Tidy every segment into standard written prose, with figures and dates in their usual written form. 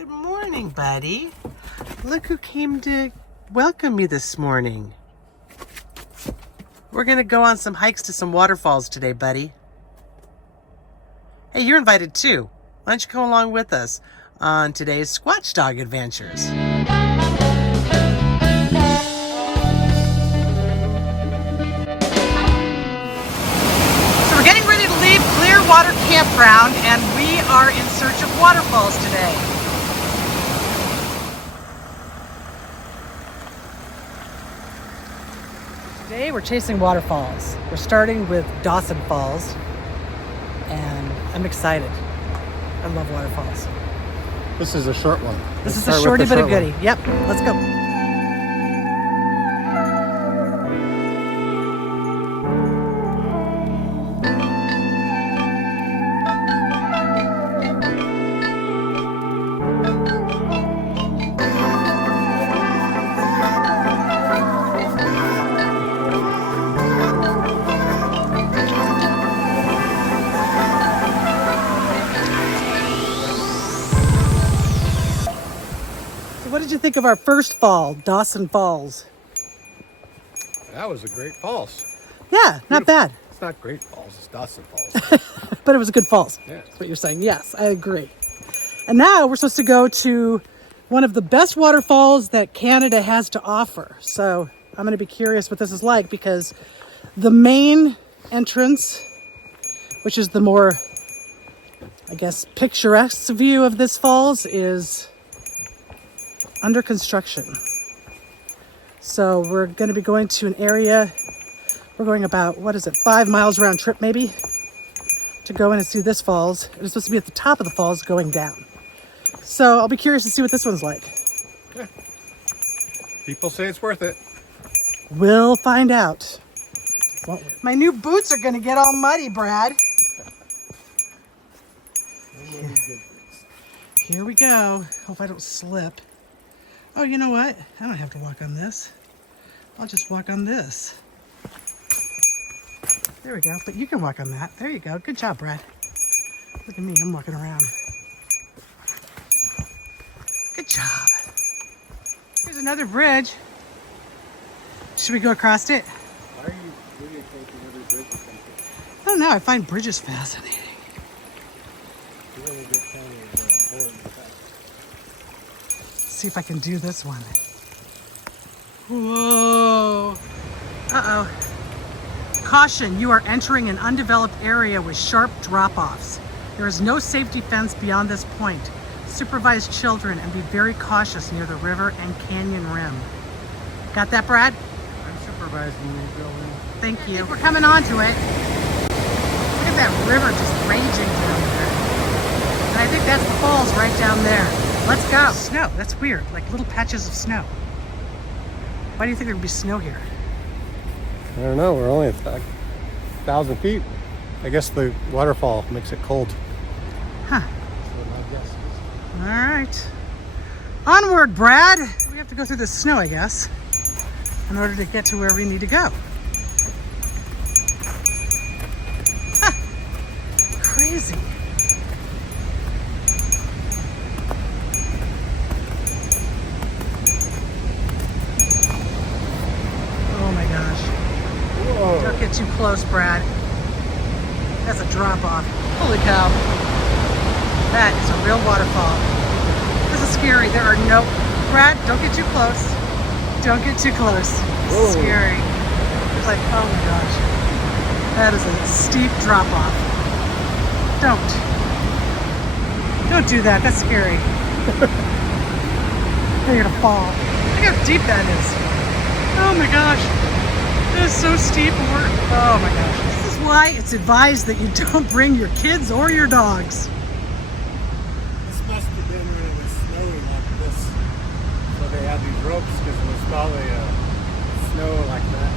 Good morning, buddy. Look who came to welcome me this morning. We're gonna go on some hikes to some waterfalls today, buddy. Hey, you're invited too. Why don't you come along with us on today's Squatch Dog Adventures? So we're getting ready to leave Clearwater Campground, and we are in search of waterfalls today. Today we're chasing waterfalls. We're starting with Dawson Falls, and I'm excited. I love waterfalls. This is a short one. This is a shorty but a goodie. Yep, let's go. What did you think of our first fall, Dawson Falls? That was a great falls. Yeah, not bad. It's not Great Falls, it's Dawson Falls. But it was a good falls. Yeah. That's what you're saying. Yes, I agree. And now we're supposed to go to one of the best waterfalls that Canada has to offer. So I'm going to be curious what this is like, because the main entrance, which is the more, I guess, picturesque view of this falls, is under construction. So we're going to be going to an area, we're going about, 5 miles round trip maybe, to go in and see this falls. It's supposed to be at the top of the falls going down. So I'll be curious to see what this one's like. Yeah. People say it's worth it. We'll find out. My new boots are going to get all muddy, Brad. Here we go. Hope I don't slip. Oh, you know what? I don't have to walk on this. I'll just walk on this. There we go. But you can walk on that. There you go. Good job, Brad. Look at me. I'm walking around. Good job. Here's another bridge. Should we go across it? Why are you videotaping every bridge you come to? I don't know. I find bridges fascinating. You only get county and hole in the back. See if I can do this one. Whoa. Uh-oh. Caution, you are entering an undeveloped area with sharp drop-offs. There is no safety fence beyond this point. Supervise children and be very cautious near the river and canyon rim. Got that, Brad? I'm supervising you, building. Thank you. We're coming onto it. Look at that river just raging down there. And I think that's the falls right down there. Let's go. Snow, that's weird, like little patches of snow. Why do you think there would be snow here? I don't know, we're only at 1,000 feet. I guess the waterfall makes it cold. Huh. That's what my guess is. All right. Onward, Brad. We have to go through the snow, I guess, in order to get to where we need to go. Huh. Crazy. Oh my gosh. Whoa. Don't get too close, Brad. That's a drop off. Holy cow. That is a real waterfall. This is scary. There are no... Brad, don't get too close. Don't get too close. This is Whoa. scary. It's like, oh my gosh. That is a steep drop off. Don't. Don't do that. That's scary. You're gonna fall. Look how deep that is. Oh my gosh. That is so steep. Oh my gosh. This is why it's advised that you don't bring your kids or your dogs. This must have been when it was snowy like this. So they had these ropes because it was probably snow like that.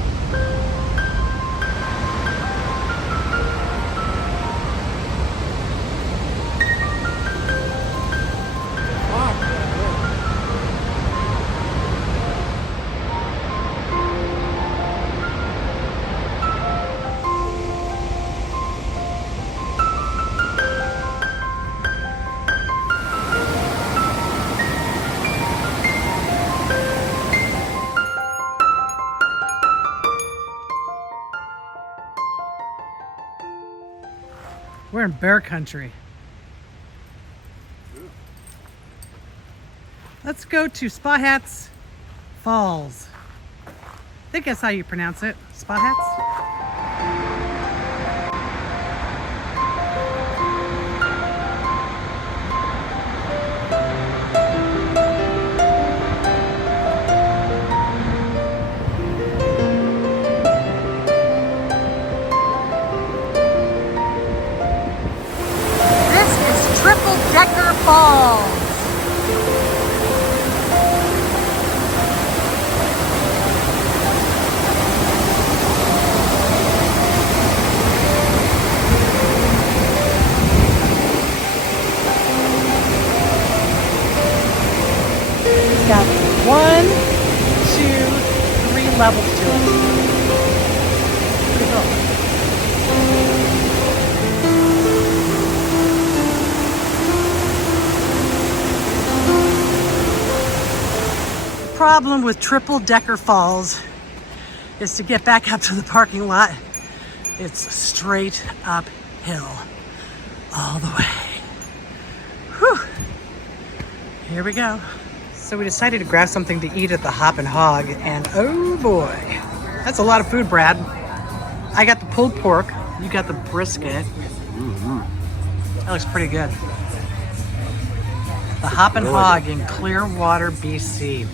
We're in bear country. Let's go to Spahats Falls. I think that's how you pronounce it. Spahats? Decker Falls. It's got 1, 2, 3 levels to it. Pretty cool. Problem with Triple Decker Falls is to get back up to the parking lot. It's straight uphill all the way. Whew. Here we go. So we decided to grab something to eat at the Hop and Hog, and oh boy, that's a lot of food, Brad. I got the pulled pork, you got the brisket. That looks pretty good. The Hop and Hog in Clearwater, BC.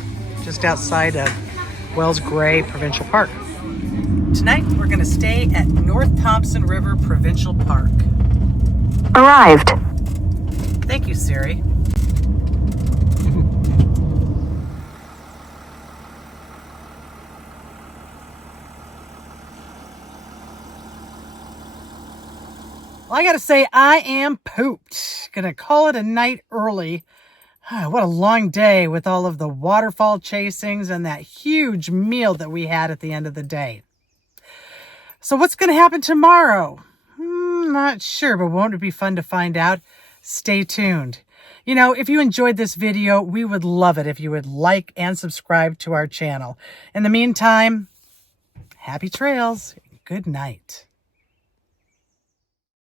Just outside of Wells Gray Provincial Park. Tonight, we're going to stay at North Thompson River Provincial Park. Arrived. Thank you, Siri. Well, I got to say, I am pooped. Gonna call it a night early. What a long day with all of the waterfall chasings and that huge meal that we had at the end of the day. So what's going to happen tomorrow? Not sure, but won't it be fun to find out? Stay tuned. You know, if you enjoyed this video, we would love it if you would like and subscribe to our channel. In the meantime, happy trails. Good night.